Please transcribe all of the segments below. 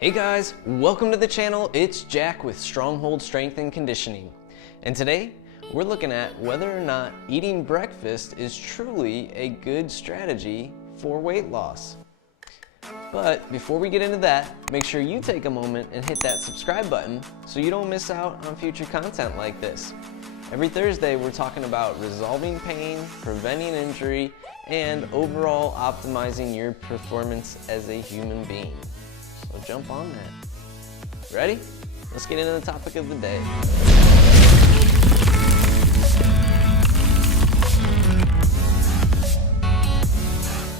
Hey guys, welcome to the channel. It's Jack with Stronghold Strength and Conditioning. And today, we're looking at whether or not eating breakfast is truly a good strategy for weight loss. But before we get into that, make sure you take a moment and hit that subscribe button so you don't miss out on future content like this. Every Thursday, we're talking about resolving pain, preventing injury, and overall optimizing your performance as a human being. So jump on that. Ready? Let's get into the topic of the day.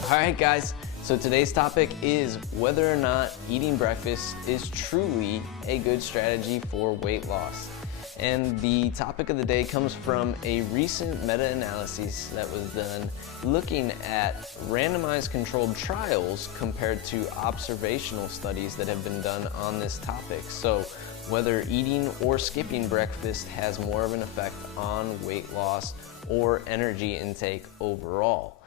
Alright guys, so today's topic is whether or not eating breakfast is truly a good strategy for weight loss. And the topic of the day comes from a recent meta-analysis that was done looking at randomized controlled trials compared to observational studies that have been done on this topic. So whether eating or skipping breakfast has more of an effect on weight loss or energy intake overall.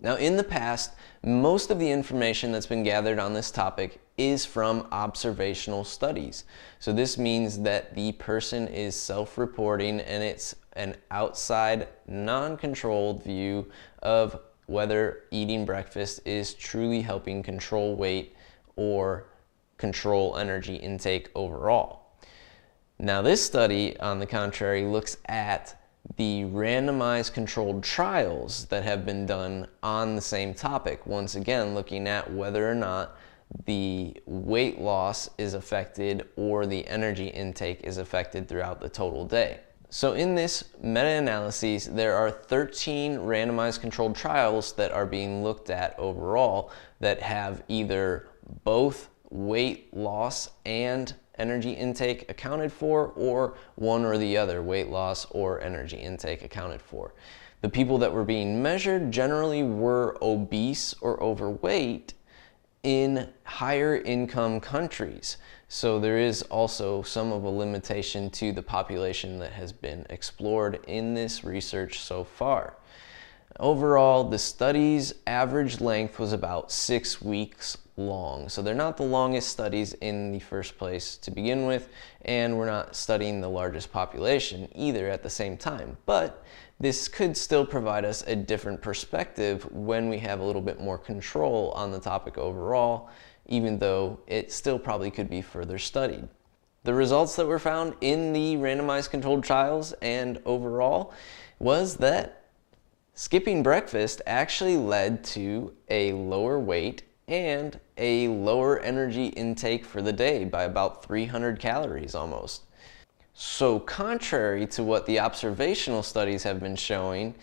Now in the past, most of the information that's been gathered on this topic is from observational studies. So this means that the person is self-reporting and it's an outside, non-controlled view of whether eating breakfast is truly helping control weight or control energy intake overall. Now this study, on the contrary, looks at the randomized controlled trials that have been done on the same topic. Once again, looking at whether or not the weight loss is affected or the energy intake is affected throughout the total day. So in this meta-analysis, there are 13 randomized controlled trials that are being looked at overall that have either both weight loss and energy intake accounted for, or one or the other, weight loss or energy intake accounted for. The people that were being measured generally were obese or overweight in higher income countries. So there is also some of a limitation to the population that has been explored in this research so far. Overall, the study's average length was about 6 weeks long. So they're not the longest studies in the first place to begin with, and we're not studying the largest population either at the same time. But this could still provide us a different perspective when we have a little bit more control on the topic overall, even though it still probably could be further studied. The results that were found in the randomized controlled trials and overall was that skipping breakfast actually led to a lower weight and a lower energy intake for the day by about 300 calories almost. So contrary to what the observational studies have been showing,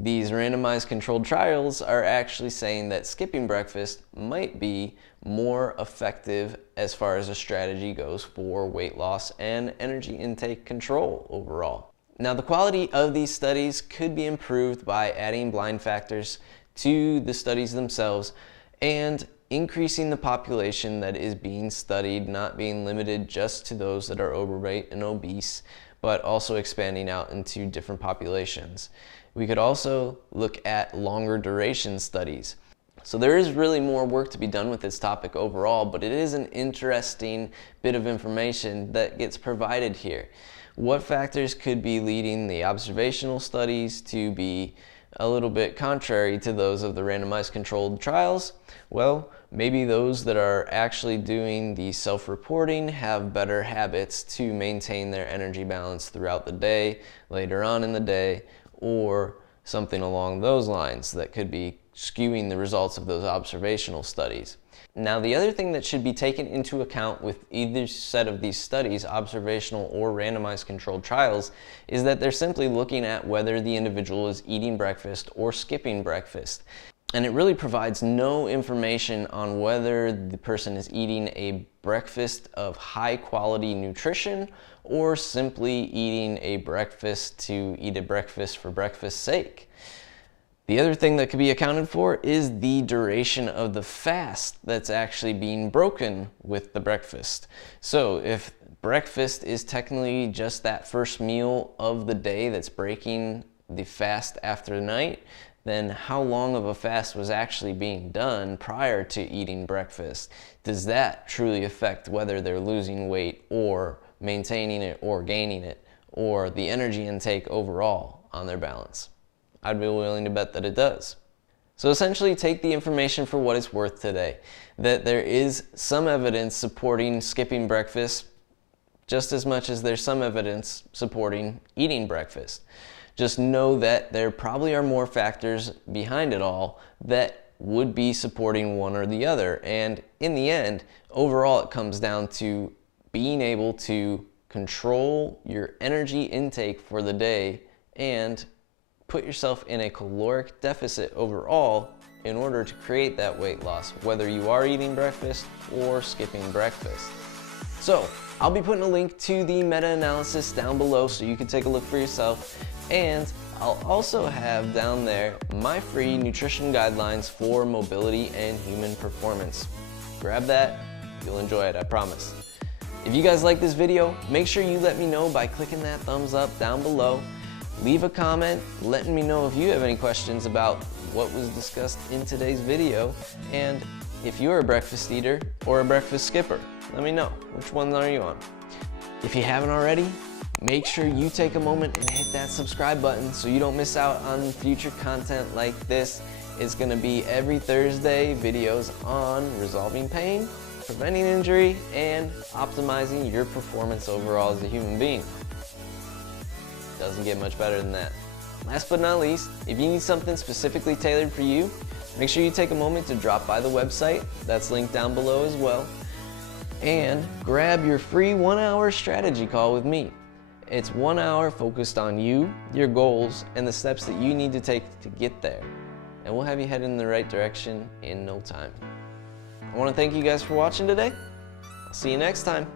these randomized controlled trials are actually saying that skipping breakfast might be more effective as far as a strategy goes for weight loss and energy intake control overall. Now the quality of these studies could be improved by adding blind factors to the studies themselves and increasing the population that is being studied, not being limited just to those that are overweight and obese, but also expanding out into different populations. We could also look at longer duration studies. So there is really more work to be done with this topic overall, but it is an interesting bit of information that gets provided here. What factors could be leading the observational studies to be a little bit contrary to those of the randomized controlled trials? Well, maybe those that are actually doing the self-reporting have better habits to maintain their energy balance throughout the day, later on in the day, or something along those lines that could be skewing the results of those observational studies. Now, the other thing that should be taken into account with either set of these studies, observational or randomized controlled trials, is that they're simply looking at whether the individual is eating breakfast or skipping breakfast. And it really provides no information on whether the person is eating a breakfast of high quality nutrition or simply eating a breakfast to eat a breakfast for breakfast's sake. The other thing that could be accounted for is the duration of the fast that's actually being broken with the breakfast. So if breakfast is technically just that first meal of the day that's breaking the fast after the night, then how long of a fast was actually being done prior to eating breakfast? Does that truly affect whether they're losing weight or maintaining it or gaining it, or the energy intake overall on their balance? I'd be willing to bet that it does. So essentially, take the information for what it's worth today, that there is some evidence supporting skipping breakfast just as much as there's some evidence supporting eating breakfast. Just know that there probably are more factors behind it all that would be supporting one or the other. And in the end, overall, it comes down to being able to control your energy intake for the day and put yourself in a caloric deficit overall in order to create that weight loss, whether you are eating breakfast or skipping breakfast. So I'll be putting a link to the meta-analysis down below so you can take a look for yourself. And I'll also have down there my free nutrition guidelines for mobility and human performance. Grab that, you'll enjoy it, I promise. If you guys like this video, make sure you let me know by clicking that thumbs up down below. Leave a comment letting me know if you have any questions about what was discussed in today's video. And if you're a breakfast eater or a breakfast skipper, let me know. Which one are you on? If you haven't already, make sure you take a moment and hit that subscribe button so you don't miss out on future content like this. It's gonna be every Thursday videos on resolving pain, preventing injury, and optimizing your performance overall as a human being. Doesn't get much better than that. Last but not least, if you need something specifically tailored for you, make sure you take a moment to drop by the website. That's linked down below as well. And grab your free 1-hour strategy call with me. It's 1 hour focused on you, your goals, and the steps that you need to take to get there. And we'll have you headed in the right direction in no time. I want to thank you guys for watching today. I'll see you next time.